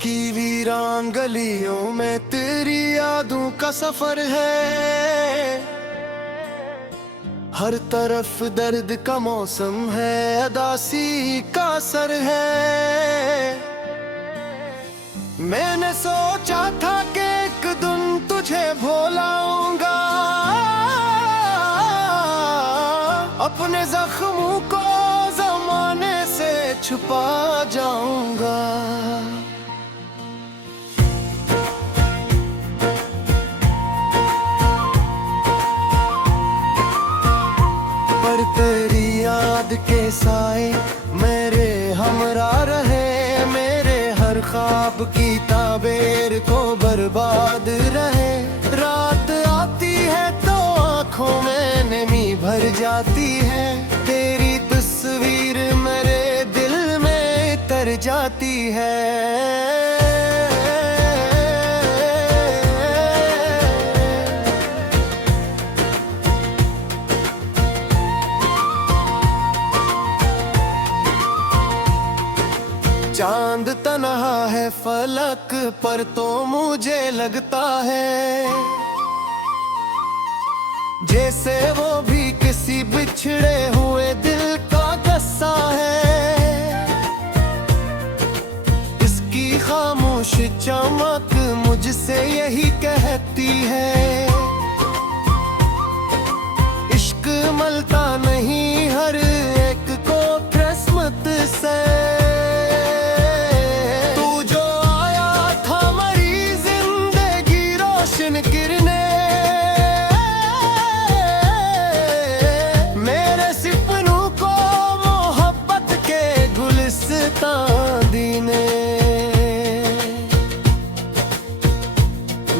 की वीरान गलियों में तेरी यादों का सफर है। हर तरफ दर्द का मौसम है, अदासी का असर है। मैंने सोचा था कि एक दिन तुझे भुलाऊंगा, अपने जख्मों को जमाने से छुपा जाऊंगा। पर तेरी याद के साए मेरे हमरा रहे, मेरे हर ख्वाब की ताबीर को बर्बाद रहे। रात आती है तो आंखों में नमी भर जाती है, तेरी तस्वीर मेरे दिल में तर जाती है। चांद तन्हा है फलक पर तो मुझे लगता है, जैसे वो भी किसी बिछड़े हुए दिल का किस्सा है। इसकी खामोश चमक मुझसे यही कहती है, इश्क मलता नहीं हर एक को किस्मत से।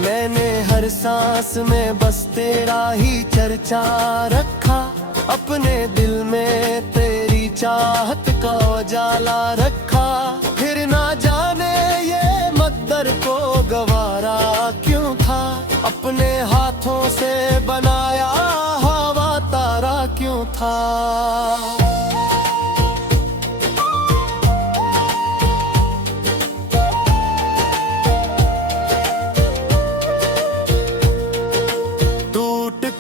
मैंने हर सांस में बस तेरा ही चर्चा रखा, अपने दिल में तेरी चाहत का उजाला रखा। फिर ना जाने ये मकदर को गवारा क्यों था, अपने हाथों से बनाया हवा तारा क्यों था।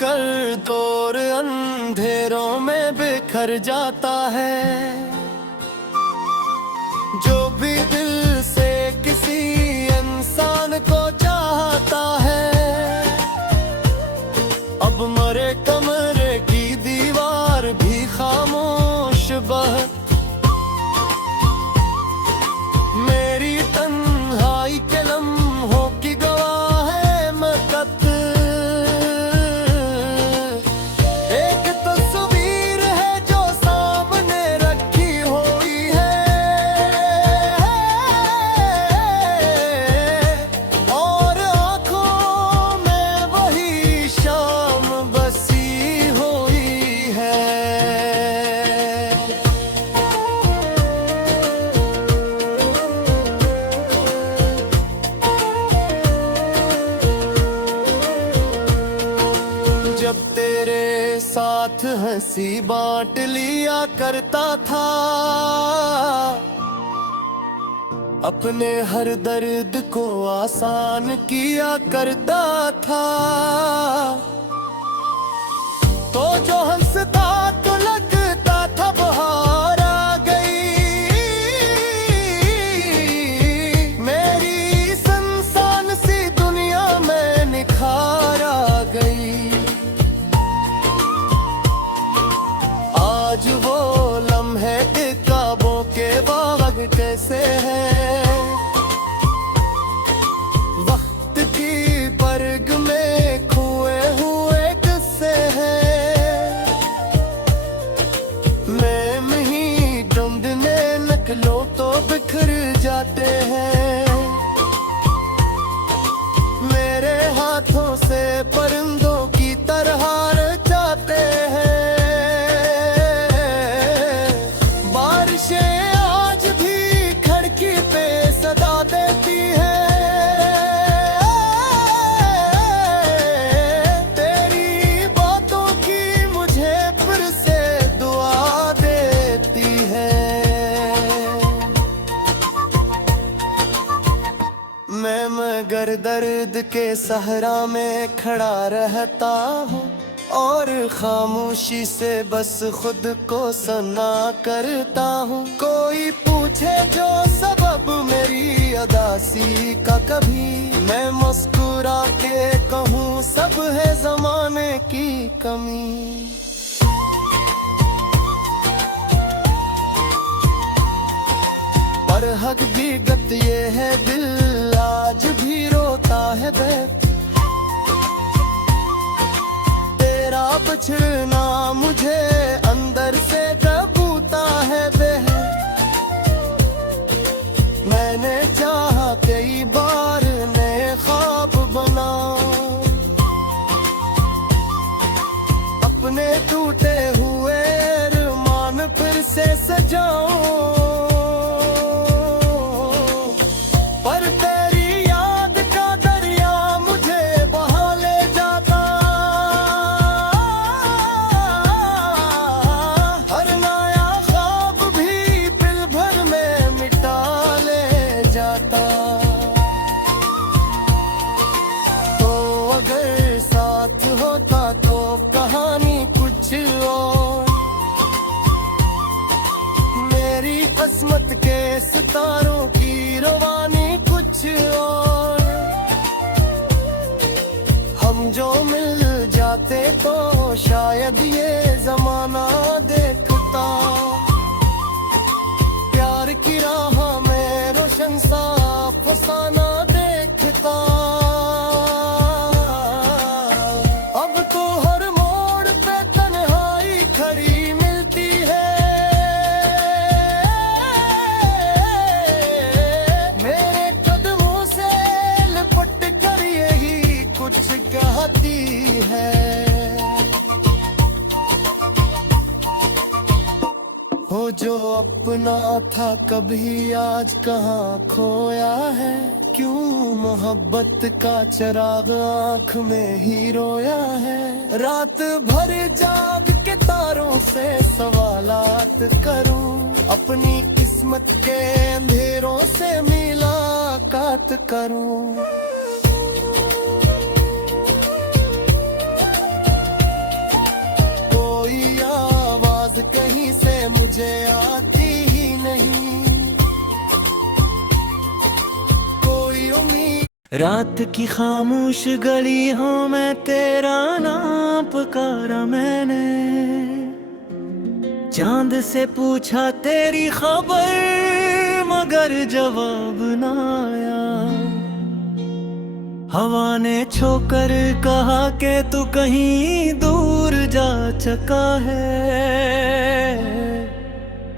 कर दौर अंधेरों में बिखर जाता है, जो भी दिल से किसी इंसान को चाहता है। अब मरे कमरे की दीवार भी खामोश बह, मेरी तन्हाई के लम्हों की गवाह है मकत। जब तेरे साथ हंसी बांट लिया करता था, अपने हर दर्द को आसान किया करता था। तो जो हंसता तो लगता था बहार आ गई, मेरी संसान सी दुनिया में निखार आ गई। आज वो लम्हे किताबों के बाग कैसे हैं, वक्त की परग में खोए हुए किस्से हैं। मैं मगर दर्द के सहरा में खड़ा रहता हूँ और खामोशी से बस खुद को सना करता हूँ। कोई पूछे जो सबब मेरी अदासी का, कभी मैं मुस्कुरा के कहूँ सब है जमाने की कमी। पर हकीकत ये है दिल आज भी रोता है बे, तेरा बछड़ना मुझे अंदर से कबूता है बे। मैंने चाहा कई बार नए ख्वाब बनाऊं, अपने टूटे हुए अरमान फिर से सजाऊं, पर तेरी याद का दरिया मुझे बहा ले जाता। हर नया ख्वाब भी पल भर में मिटा ले जाता। तो अगर साथ होता तो कहानी कुछ और, मेरी किस्मत के सितारों की रवानी कुछ और। हम जो मिल जाते तो शायद ये जमाना देखता, प्यार की राह में रोशन सा फसाना देखता। अब तो हर मोड़ पे तन्हाई खड़ी मिलती है, मेरे कदमों से लिपट कर यही कुछ कहती है। हो जो अपना था कभी आज कहाँ खोया है, क्यों मोहब्बत का चिराग आँख में ही रोया है। रात भर जाग के तारों से सवालात करूं, अपनी किस्मत के अंधेरों से मुलाकात करूं। कोई आवाज कहीं से मुझे आती ही नहीं, कोई उम्मीद। रात की खामोश गलियों में तेरा नाम पुकारा मैंने, चांद से पूछा तेरी खबर मगर जवाब ना आया। हवा ने छोकर कहा कि तू कहीं दूर जा चुका है,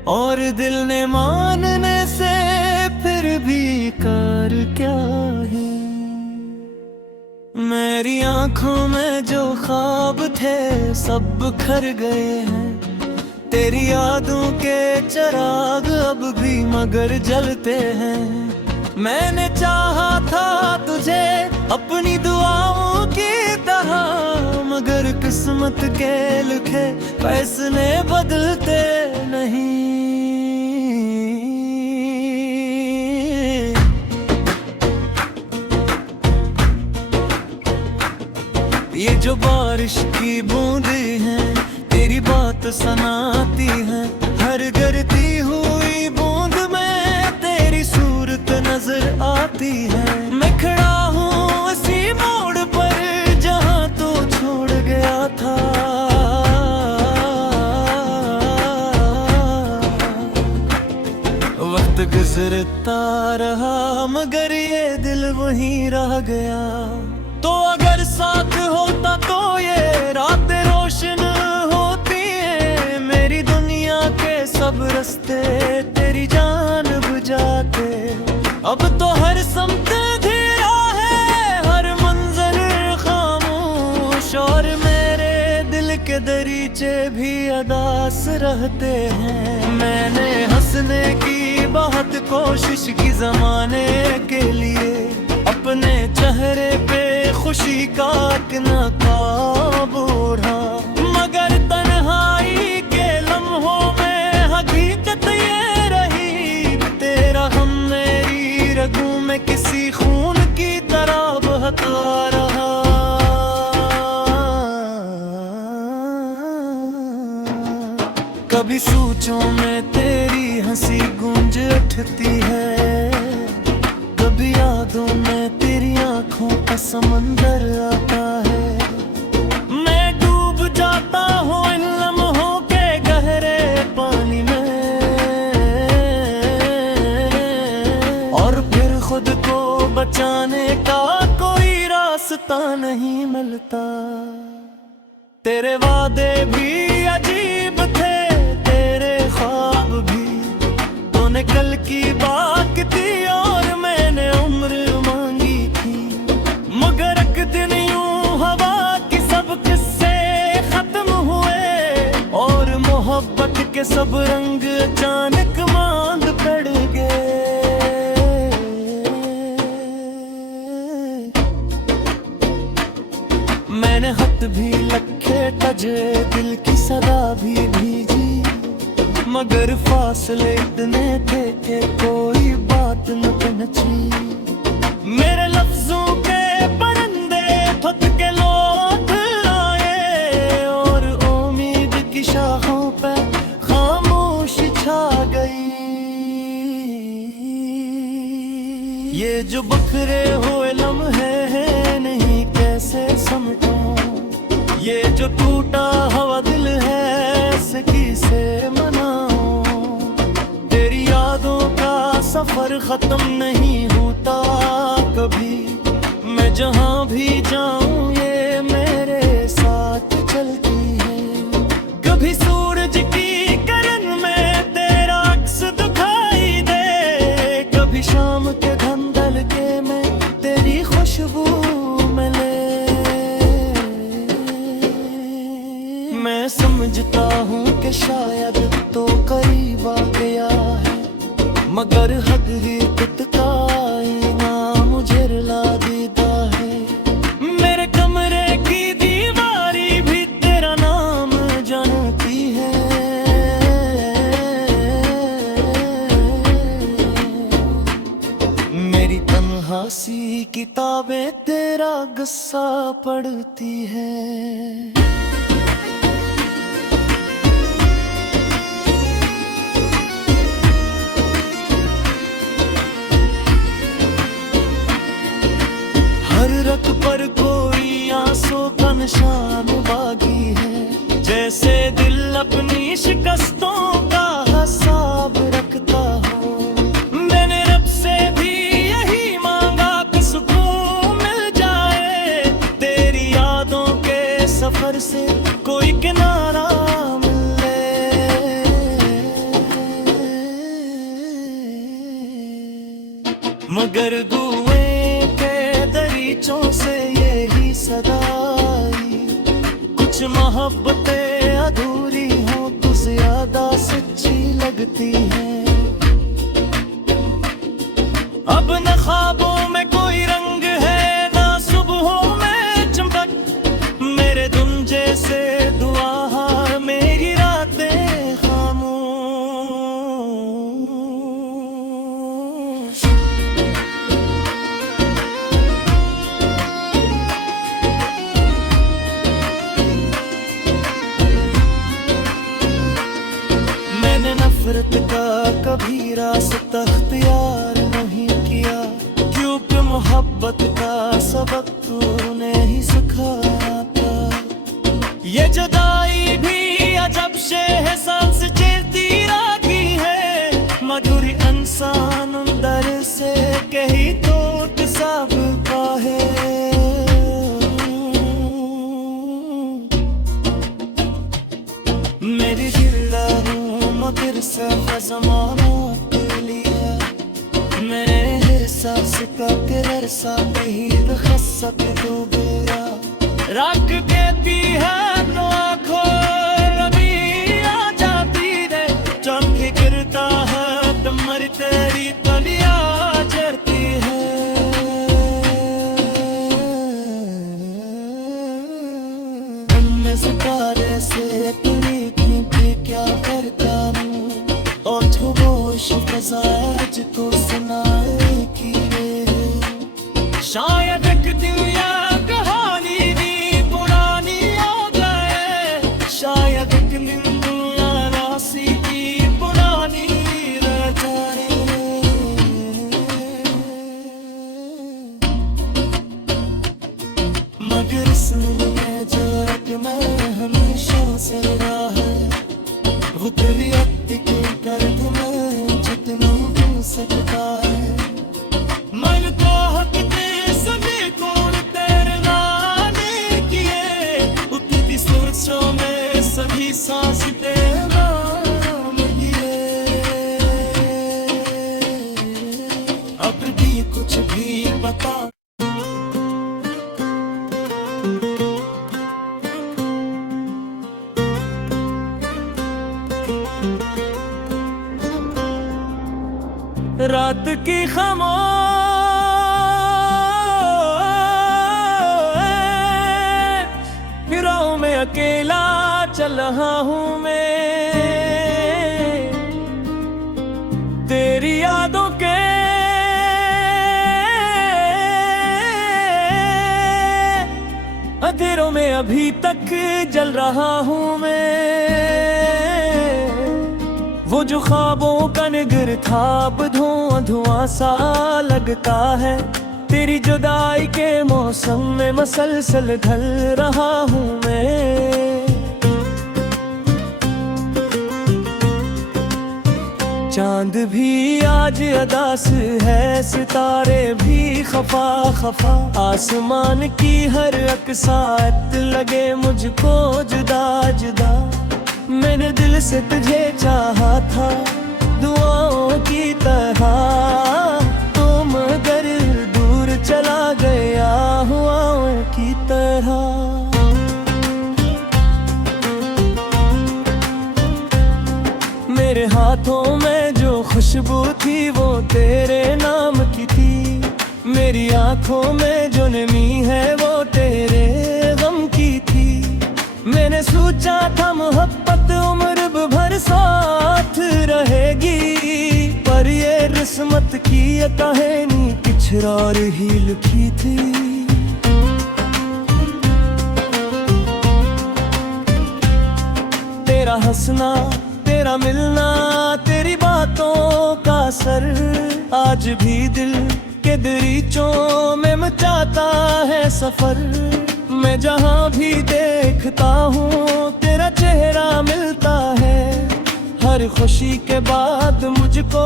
और दिल ने मानने से फिर भी कर क्या है। मेरी आंखों में जो ख्वाब थे सब बिखर गए हैं, तेरी यादों के चिराग अब भी मगर जलते हैं। मैंने चाहा था तुझे अपनी दुआओं की तरह, मगर किस्मत के लिखे फैसले बदलते नहीं। ये जो बारिश की बूंदें हैं तेरी बात सुनाती हैं, हर गिरती हुई बूंद में तेरी सूरत नजर आती है। मैं खड़ा हूँ उसी मोड़ पर जहाँ तू छोड़ गया था, वक्त गुजरता रहा मगर ये दिल वहीं रह गया। तो अगर साथ होता तो ये रात रोशन होती है, मेरी दुनिया के सब रास्ते तेरी जान बुझाते। अब तो हर समत अंधेरा है, हर मंजर खामोश, और मेरे दिल के दरीचे भी अदास रहते हैं। मैंने हंसने की बहुत कोशिश की जमाने के लिए, अपने चेहरे पे खुशी का एक नकाब ओढ़ा, मगर तन्हाई के लम्हों में हकीकत ये रही, तेरा हम मेरी रगों में किसी खून में तेरी आंखों का समंदर आता है। मैं डूब जाता हूँ इन लम्हों के गहरे पानी में, और फिर खुद को बचाने का कोई रास्ता नहीं मिलता। तेरे वादे भी अजीब थे, तेरे ख्वाब भी, तूने कल की बात थी और मैंने उम्र मांगी थी। मगर एक दिन यूं हवा की सब किस्से खत्म हुए, और मोहब्बत के सब रंग अचानक मांद पड़ गए। मैंने खत भी लिखे तजे, दिल की सदा भी भेजी, मगर फासले इतने थे कि कोई बात न पहुंची। मेरे लफ्जों के परिंदे थक के लौट आए, और उम्मीद की शाखों पे खामोशी छा गई। ये जो बखरे हुए लम्हे हैं नहीं कैसे समझूं, ये जो टूटा हुआ दिल है सकी से मनाऊं। तेरी यादों का सफर खत्म नहीं होता कभी, मैं जहां भी जाऊं ये मेरे साथ चलती है। कभी सूरज की किरण में तेरा अक्स दिखाई दे, कभी शाम के धंधलके में तेरी खुशबू मिले। मैं समझता हूँ कि शायद तो करीब आ गया है, मगर हद ही खुद का आईना मुझे रुला देता है। मेरे कमरे की दीवारी भी तेरा नाम जानती है, मेरी तन्हासी किताबें तेरा गुस्सा पढ़ती है। रख पर कोई आंसू का निशान बागी है, जैसे दिल अपनी शिकस्तों का हिसाब रखता हो। मैंने रब से भी यही मांगा कि सुकून मिल जाए, तेरी यादों के सफर से कोई किनारा मिले। मगर दुए दरीचों से यही सदाई, कुछ मोहब्बतें अधूरी हो तो ज्यादा सच्ची लगती हैं। अब न ख्वाबों में कोई रंग है ना सुबहों में चमक, मेरे धुन जैसे दुआ मेरी रातें खामोश। नफरत का कभी रास्ता अख्तियार नहीं किया, क्योंकि मोहब्बत का सबक तूने ही सिखाया था। ये जुदाई भी अजब शे है, सांस चीरती रागी है, मधुरी इंसान अंदर से कहीं तो सब का है। मेरी दिल मगर सब ज़माना के लिए, मेरे एहसास का किरर सा ही खसक डूबेगा। राख देती है तो आँखों कभी आ जाती है, चमकी गिरता है तो मर तेरी तलिया जरती है। मैं सितारे से क्या करता हूँ, और ठोश फसाज को सुनाए कि शायद एक दिन यह कहानी भी पुरानी हो जाए, शायद एक दिन दुनिया रासी की पुरानी रह जाए। मगर इसमें जो रट में हमेशा से रहा है, वो तेरी अति के दर्द में जितना हो सकता है। मन को हक दे सभी कौन तेरे नाने किए, उठती सोचों में सभी सांस तेरे नाम किए। अब भी कुछ भी बता रात की खामोश राहों में अकेला चल रहा हूँ मैं, तेरी यादों के अंधेरों में अभी तक जल रहा हूँ मैं। वो जो ख्वाबों का निगर था अब धुआं धुआं सा लगता है, तेरी जुदाई के मौसम में मसलसल ढल रहा हूँ मैं। चांद भी आज अदास है, सितारे भी खफा खफा, आसमान की हर अक्सात लगे मुझको जुदा जुदा। मैंने दिल से तुझे चाहा था दुआओं की तरह, तो मगर दूर चला गया हुआओं की तरह। मेरे हाथों में जो खुशबू थी वो तेरे नाम की थी, मेरी आंखों में जो नमी है वो तेरे गम की थी। मैंने सोचा था मोहब्बत उम्र भर साथ रहेगी, पर ये किस्मत की ये कहानी कुछ और ही लिखी थी। तेरा हंसना, तेरा मिलना, तेरी बातों का असर आज भी दिल के दरीचों में मचाता है सफर। मैं जहाँ भी देखता हूँ तेरा चेहरा मिलता है, हर खुशी के बाद मुझको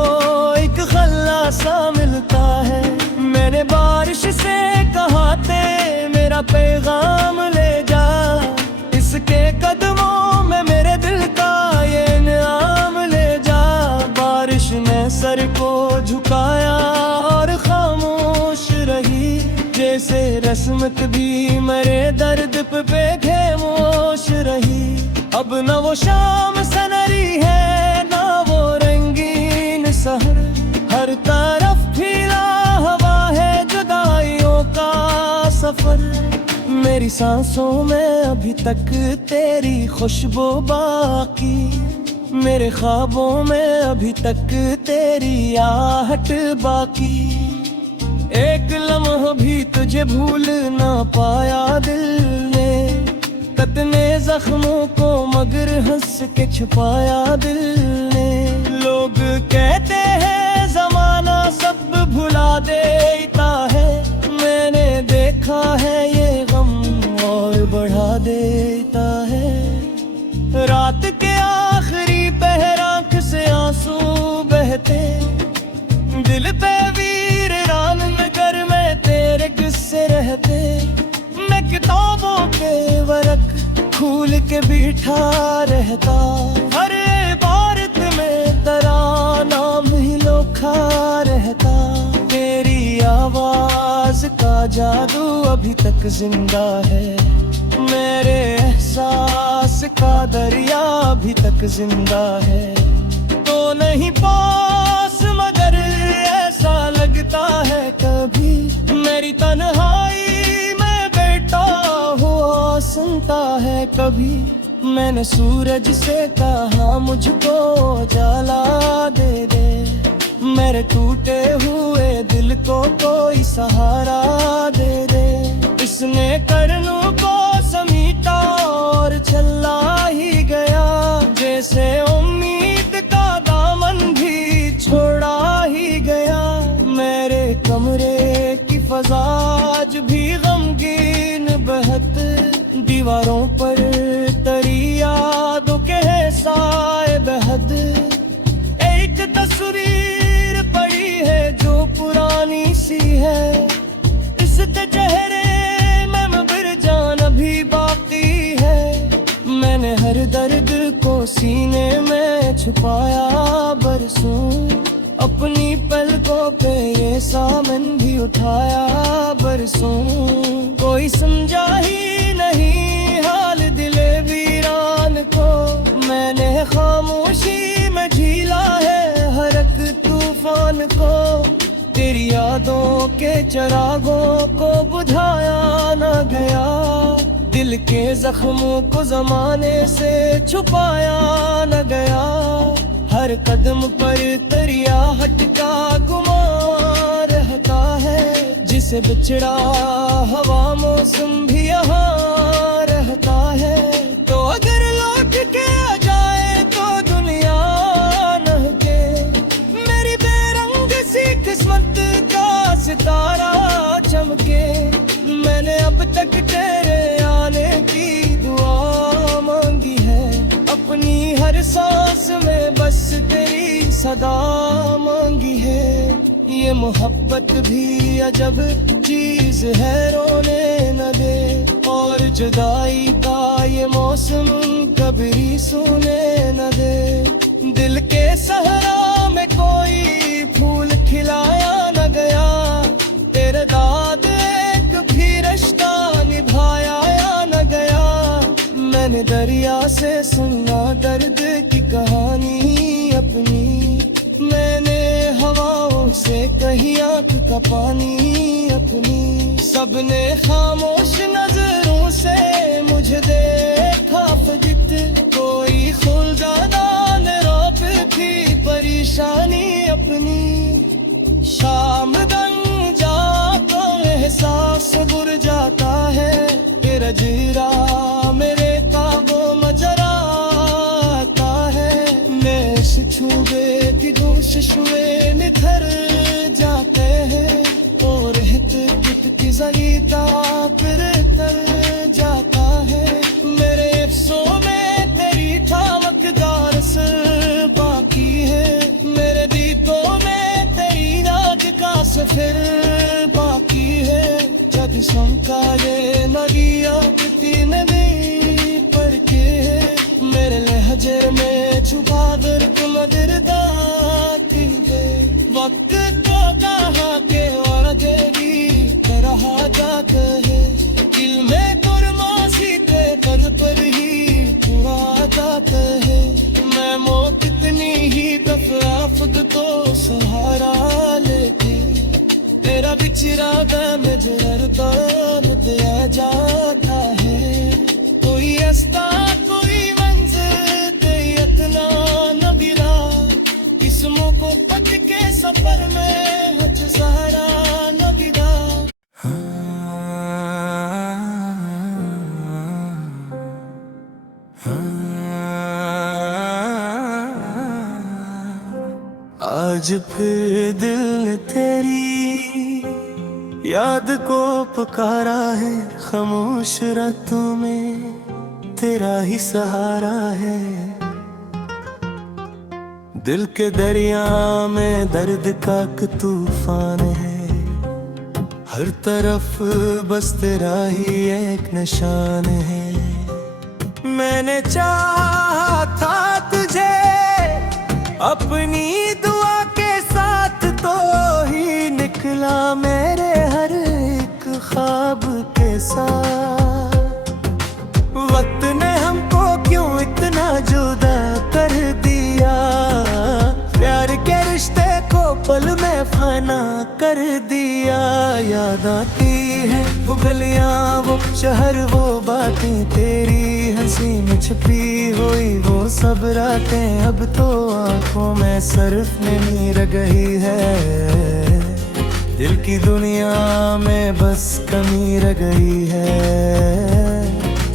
एक खल्ला सा मिलता है। मैंने बारिश से कहा ते मेरा पैगाम ले जा, इसके कदमों में मेरे दिल का ये इनाम ले जा। बारिश ने सर को झुकाया और खामोश रही, जैसे रस्मत भी मेरे दर्द पे खामोश रही। अब न वो शाम सनरी है ना वो रंगीन सहर, हर तरफ फैला हवा है जुदाइयों का सफर। मेरी सांसों में अभी तक तेरी खुशबू बाकी, मेरे ख्वाबों में अभी तक तेरी आहट बाकी। एक लम्हा भी तुझे भूल ना पाया दिल ने, कतने जख्मों को मगर हंस के छुपाया दिल ने। लोग कहते हैं जमाना सब भुला देता है, मैंने देखा है ये गम और बढ़ा देता है। रात के आखिरी पहर आँख से आंसू बहते, दिल पे वीर रान नगर में तेरे किस्से रहते। मैं किताबों के वरक खोल के बैठा रहता, हर इबारत में तेरा नाम ही लोखा रहता। तेरी आवाज का जादू अभी तक जिंदा है, मेरे एहसास का दरिया अभी तक जिंदा है। तो नहीं पास मगर ऐसा लगता है कभी, मेरी तन्हाई में बैठा हुआ सुनता है कभी। मैंने सूरज से कहा मुझको उजाला दे दे, मेरे टूटे हुए दिल को कोई सहारा दे दे। इसने करनू को समीटा और चला ही गया, जैसे उम्मीद का दामन भी छोड़ा ही गया। मेरे कमरे की फजा आज भी गमगीन बहक दीवारों पर तरी यादों के साए बेहद। एक तस्वीर पड़ी है जो पुरानी सी है, इसके चेहरे में मगर जान अभी बाकी है। मैंने हर दर्द को सीने में छुपाया बरसों, अपनी पलकों पे ये सामन भी उठाया बरसों। कोई समझा ही नहीं हाल दिले वीरान को, मैंने खामोशी में झीला है हर एक तूफान को। तेरी यादों के चिरागों को बुझाया न गया, दिल के जख्मों को जमाने से छुपाया न गया। हर कदम पर तरिया हटका गुमा रहता है, जिसे बिछड़ा हवा मौसम भी यहाँ रहता है। तो अगर लौट के आ जाए तो दुनिया नहके, मेरी बेरंग सी किस्मत का सितारा चमके। मैंने अब तक तेरे आने की दुआ मांगी है, अपनी हर सांस में बस तेरी सदा मांगी है। ये मोहब्बत भी अजब चीज है, रोने न दे। और जुदाई का ये मौसम कभी सुने न दे। दिल के सहरा में कोई फूल खिलाया न गया, तेरे दाद एक भी रिश्ता निभाया न गया। मैंने दरिया से सुना दर्द की कहानी अपनी, मैंने हवाओं से कही आंख का पानी अपनी। सबने खामोश नजरों से मुझे देखा फजित, कोई खुलदाना ने रोक थी परेशानी अपनी। शाम दन जाता एहसास बुर जाता है, तेरा जीरा मेरे काबू मजरा आता है। नेश छूबे की कोशिश हुए निखर जाते हैं, और रहत कित की जलीता फिर तर जाता है। मेरे अफसों में तेरी थामकदार सर बाकी है, मेरे दीदों में तेरी नाज का सफर बाकी है। जब संका ये नदिया कितनी नहीं पर के, मेरे लहजे में छुपा कर तुम दिरदा दे। वक्त तो कहा के वादेगी रहा जाता है, दिल में कुरमासी ते पद पर ही तू आ जाता है। मैं मौत इतनी ही दफा खुद तो सहारा लेके, तेरा बिछड़ा में जरता दिया जाता है। कोई रास्ता कोई मंजिल ते इतना न गिरा, किस्मों को पट के सफर में हज सहारा न गिरा। आज फिर दिल ने तेरी याद को पुकारा है, खामोश रातों में तेरा ही सहारा है। दिल के दरिया में दर्द का तूफान है, हर तरफ बस तेरा ही एक निशान है। मैंने चाहा था तुझे अपनी दुआ के साथ, तो ही निकला मेरे हर एक ख्वाब के साथ। वक्त ने हमको क्यों इतना जुदा कर दिया, प्यार के रिश्ते को पल में फना कर दिया। याद आती है वो गलियां वो शहर वो बातें तेरी हंसी में छुपी हुई वो सब रातें, अब तो आंखों में सिर्फ नहीं रह गई है। दिल की दुनिया में बस कमी रह गई है।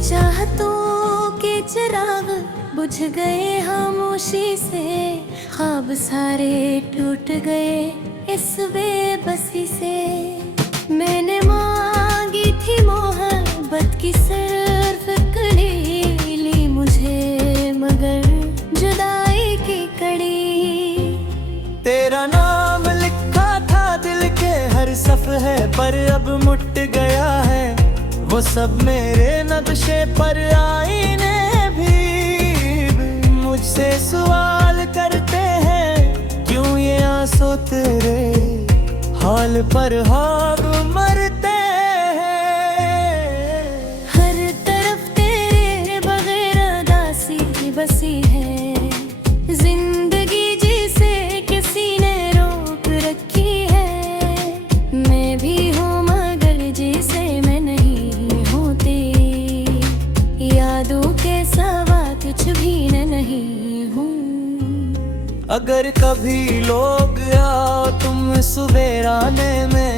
चाहतों के चिराग बुझ गए खामोशी से, ख्वाब सारे टूट गए इस बेबसी से। मैंने मांगी थी मोहब्बत की सिर्फ है पर अब मुट गया है वो सब मेरे नक्शे पर। आईने भी मुझसे सवाल करते हैं क्यों ये आंसू तेरे हाल पर हाग मरते हैं। हर तरफ तेरे बगैर दासी बसी है जिंदगी जिसे किसी ने रोक रखी है। मैं भी हूँ मगर जिसे मैं नहीं होती, यादों के सिवा कुछ भी नहीं हूँ। अगर कभी लोग आओ तुम सुबेराने में,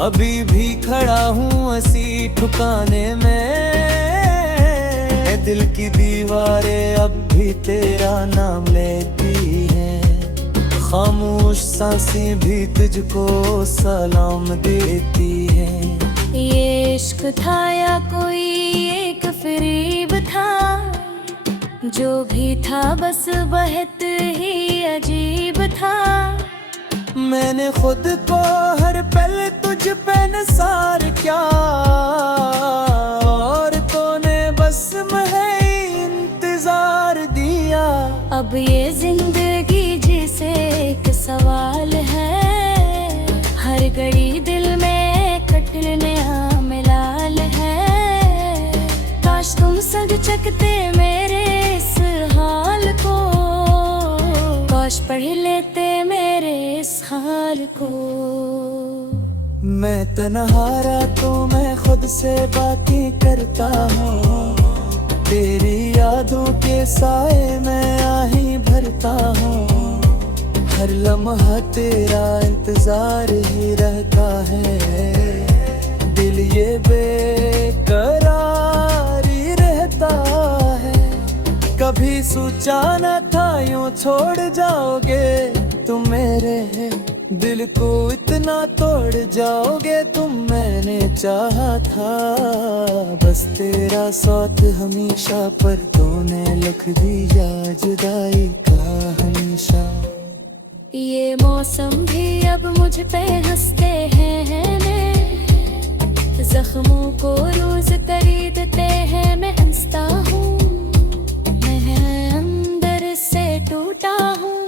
अभी भी खड़ा हूँ हंसी ठुकाने में। दिल की दीवारें अब भी तेरा नाम लेती हैं, खामोश सांसें भी तुझको सलाम देती हैं। ये इश्क था या कोई एक फरेब था, जो भी था बस बहुत ही अजीब था। मैंने खुद को हर पल तुझ पे निसार किया, और तूने बस मैं इंतजार दिया। अब ये जिंदगी जिसे एक सवाल है, हर घड़ी दिल में कटने मिलाल है। काश तुम सग सकते मेरे इस हाल को, काश पढ़ लेते मेरे इस हाल को। मैं तन्हारा तो मैं खुद से बातें करता हूँ, तेरी यादों के साए में आही भरता हूँ। हर लम्हा तेरा इंतजार ही रहता है, दिल ये बेकरार ही रहता है। कभी सोचा न था यूं छोड़ जाओगे तुम मेरे दिल को, इतना तोड़ जाओगे तुम। मैंने चाहा था बस तेरा साथ हमेशा, पर तूने लिख दिया जुदाई का हमेशा। ये मौसम भी अब मुझ पे हंसते हैं, जख्मों को रोज खरीदते हैं। मैं हंसता हूँ, मैं अंदर से टूटा हूँ।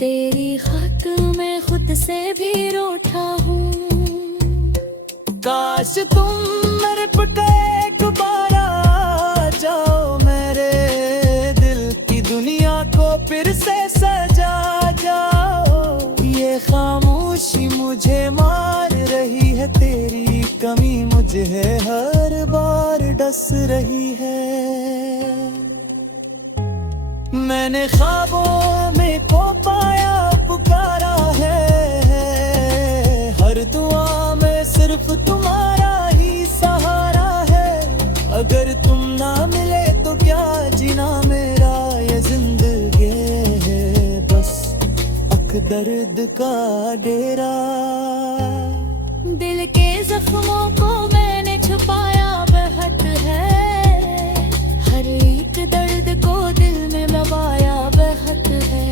तेरी खाक में खुद से भी रूठा हूँ। काश तुम मेरे पे एक बार आ जाओ, मेरे दिल की दुनिया को फिर से सजा जाओ। ये खामोशी मुझे मार रही है, तेरी कमी मुझे हर बार डस रही है। मैंने ख्वाबों में को पाया पुकारा है, हर दुआ में सिर्फ तुम्हारा ही सहारा है। अगर तुम ना मिले तो क्या जीना मेरा ये जिंदगी है, बस अक दर्द का डेरा। दिल के जख्मों को मैंने छुपाया बहुत है, हर एक दर्द को दिल में दबाया बहुत है।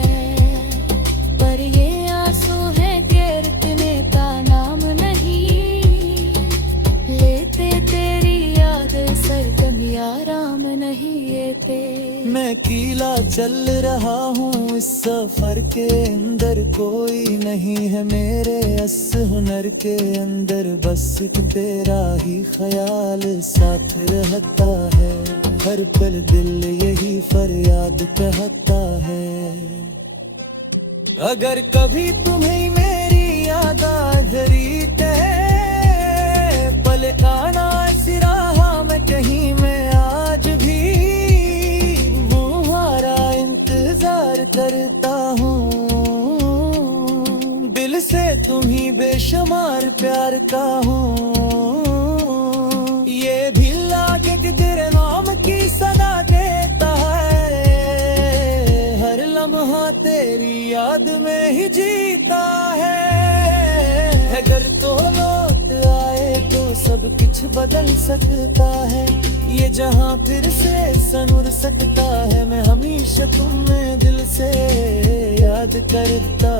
पर ये आंसू है कि रुकने का नाम नहीं लेते, तेरी याद सरगम आराम नहीं लेते। मैं कीला चल रहा हूँ इस सफर के अंदर, कोई नहीं है मेरे इस हुनर के अंदर। बस तेरा ही ख्याल साथ रहता है, हर पल दिल यही फरियाद कहता है। अगर कभी तुम्हें मेरी याद आ जरी पल आना सिराहा में कहीं मैं आज भी तुम्हारा इंतजार करता हूँ। दिल से तुम्ही बेशुमार प्यार का हूँ, ये भी लागे कि तेरे नाम की सदा देता है। हर लम्हा तेरी याद में ही जीता है। अगर तो लौट आए तो सब कुछ बदल सकता है, ये जहां फिर से सनूर सकता है। मैं हमेशा तुम्हें दिल से याद करता